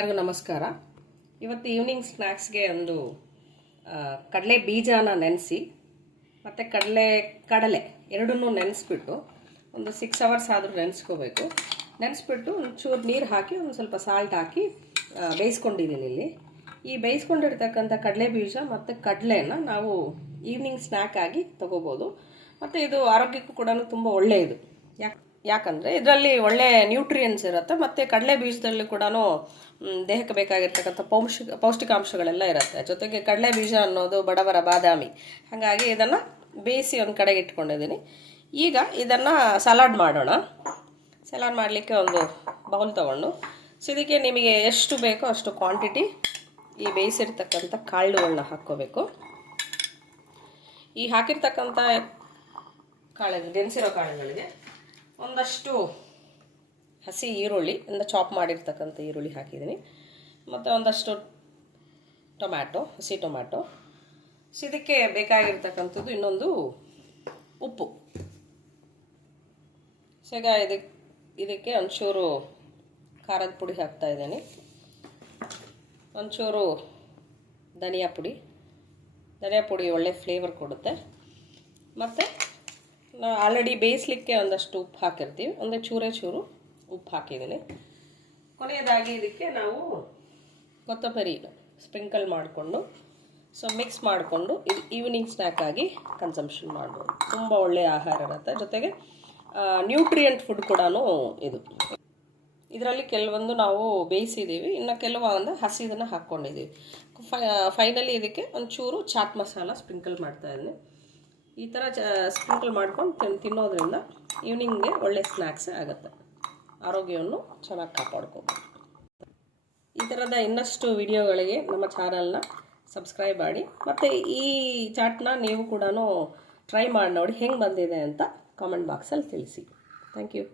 ಎಲ್ಲರಿಗೂ ನಮಸ್ಕಾರ. ಇವತ್ತು ಈವ್ನಿಂಗ್ ಸ್ನ್ಯಾಕ್ಸ್ಗೆ ಒಂದು ಕಡಲೆ ಬೀಜನ ನೆನೆಸಿ ಮತ್ತು ಕಡಲೆ ಎರಡನ್ನೂ ನೆನೆಸ್ಬಿಟ್ಟು ಒಂದು 6 ಅವರ್ಸ್ ಆದರೂ ನೆನೆಸ್ಕೋಬೇಕು. ನೆನೆಸ್ಬಿಟ್ಟು ಒಂಚೂರು ನೀರು ಹಾಕಿ ಒಂದು ಸ್ವಲ್ಪ ಸಾಲ್ಟ್ ಹಾಕಿ ಬೇಯಿಸ್ಕೊಂಡಿದ್ದೀನಿ. ಇಲ್ಲಿ ಈ ಬೇಯಿಸ್ಕೊಂಡಿರ್ತಕ್ಕಂಥ ಕಡಲೆ ಬೀಜ ಮತ್ತು ಕಡಲೆನ ನಾವು ಈವ್ನಿಂಗ್ ಸ್ನ್ಯಾಕ್ ಆಗಿ ತೊಗೋಬೋದು. ಮತ್ತು ಇದು ಆರೋಗ್ಯಕ್ಕೂ ಕೂಡ ತುಂಬ ಒಳ್ಳೆಯದು. ಯಾಕಂದರೆ ಇದರಲ್ಲಿ ಒಳ್ಳೆ ನ್ಯೂಟ್ರಿಯೆಂಟ್ಸ್ ಇರುತ್ತೆ ಮತ್ತು ಕಡಲೆ ಬೀಜದಲ್ಲಿ ಕೂಡ ದೇಹಕ್ಕೆ ಬೇಕಾಗಿರ್ತಕ್ಕಂಥ ಪೌಷ್ಟಿಕಾಂಶಗಳೆಲ್ಲ ಇರುತ್ತೆ. ಜೊತೆಗೆ ಕಡಲೆ ಬೀಜ ಅನ್ನೋದು ಬಡವರ ಬಾದಾಮಿ. ಹಾಗಾಗಿ ಇದನ್ನು ಬೇಯಿಸಿ ಒಂದು ಕಡೆಗೆ ಇಟ್ಕೊಂಡಿದ್ದೀನಿ. ಈಗ ಇದನ್ನು ಸಲಾಡ್ ಮಾಡೋಣ. ಸಲಾಡ್ ಮಾಡಲಿಕ್ಕೆ ಒಂದು ಬೌಲ್ ತೊಗೊಂಡು ಇದಕ್ಕೆ ನಿಮಗೆ ಎಷ್ಟು ಬೇಕೋ ಅಷ್ಟು ಕ್ವಾಂಟಿಟಿ ಈ ಬೇಯಿಸಿರ್ತಕ್ಕಂಥ ಕಾಳುಗಳನ್ನ ಹಾಕ್ಕೋಬೇಕು. ಈ ಹಾಕಿರ್ತಕ್ಕಂಥ ನೆನೆಸಿರೋ ಕಾಳುಗಳಿಗೆ ಒಂದಷ್ಟು ಹಸಿ ಈರುಳ್ಳಿ ಚಾಪ್ ಮಾಡಿರ್ತಕ್ಕಂಥ ಈರುಳ್ಳಿ ಹಾಕಿದ್ದೀನಿ. ಮತ್ತು ಒಂದಷ್ಟು ಹಸಿ ಟೊಮ್ಯಾಟೊ. ಇದಕ್ಕೆ ಬೇಕಾಗಿರ್ತಕ್ಕಂಥದ್ದು ಇನ್ನೊಂದು ಉಪ್ಪು. ಈಗ ಇದಕ್ಕೆ ಒಂಚೂರು ಖಾರದ ಪುಡಿ ಹಾಕ್ತಾಯಿದ್ದೀನಿ, ಒಂಚೂರು ಧನಿಯಾ ಪುಡಿ ಒಳ್ಳೆ ಫ್ಲೇವರ್ ಕೊಡುತ್ತೆ. ಮತ್ತು ನಾವು ಆಲ್ರೆಡಿ ಬೇಯಿಸ್ಲಿಕ್ಕೆ ಒಂದಷ್ಟು ಉಪ್ಪು ಹಾಕಿರ್ತೀವಿ, ಒಂದು ಚೂರು ಉಪ್ಪು ಹಾಕಿದ್ದೀನಿ. ಕೊನೆಯದಾಗಿ ಇದಕ್ಕೆ ನಾವು ಕೊತ್ತಂಬರಿ ಸ್ಪ್ರಿಂಕಲ್ ಮಾಡಿಕೊಂಡು ಮಿಕ್ಸ್ ಮಾಡಿಕೊಂಡು ಇದು ಈವ್ನಿಂಗ್ ಸ್ನ್ಯಾಕ್ ಆಗಿ ಕನ್ಸಂಪ್ಷನ್ ಮಾಡ್ಬೋದು. ತುಂಬ ಒಳ್ಳೆಯ ಆಹಾರ ಇರುತ್ತೆ. ಜೊತೆಗೆ ನ್ಯೂಟ್ರಿಯೆಂಟ್ ಫುಡ್ ಕೂಡ ಇದು. ಇದರಲ್ಲಿ ಕೆಲವೊಂದು ನಾವು ಬೇಯಿಸಿದ್ದೀವಿ, ಇನ್ನು ಕೆಲವೊಂದು ಹಸಿದನ್ನು ಹಾಕ್ಕೊಂಡಿದ್ದೀವಿ. ಫೈನಲಿ ಇದಕ್ಕೆ ಒಂಚೂರು ಚಾಟ್ ಮಸಾಲ ಸ್ಪ್ರಿಂಕಲ್ ಮಾಡ್ತಾಯಿದ್ದೀನಿ. ಈ ಥರ ಸ್ಪ್ರಿಂಕಲ್ ಮಾಡ್ಕೊಂಡು ತಿನ್ನೋದ್ರಿಂದ ಈವ್ನಿಂಗ್ಗೆ ಒಳ್ಳೆ ಸ್ನ್ಯಾಕ್ಸ್ ಆಗುತ್ತೆ. ಆರೋಗ್ಯವನ್ನು ಚೆನ್ನಾಗಿ ಕಾಪಾಡ್ಕೋಬೋದು. ಈ ಥರದ ಇನ್ನಷ್ಟು ವಿಡಿಯೋಗಳಿಗೆ ನಮ್ಮ ಚಾನಲ್ನ ಸಬ್ಸ್ಕ್ರೈಬ್ ಮಾಡಿ. ಮತ್ತು ಈ ಚಾಟ್ನ ನೀವು ಕೂಡ ಟ್ರೈ ಮಾಡಿ ನೋಡಿ ಹೆಂಗೆ ಬಂದಿದೆ ಅಂತ ಕಾಮೆಂಟ್ ಬಾಕ್ಸಲ್ಲಿ ತಿಳಿಸಿ. Thank you.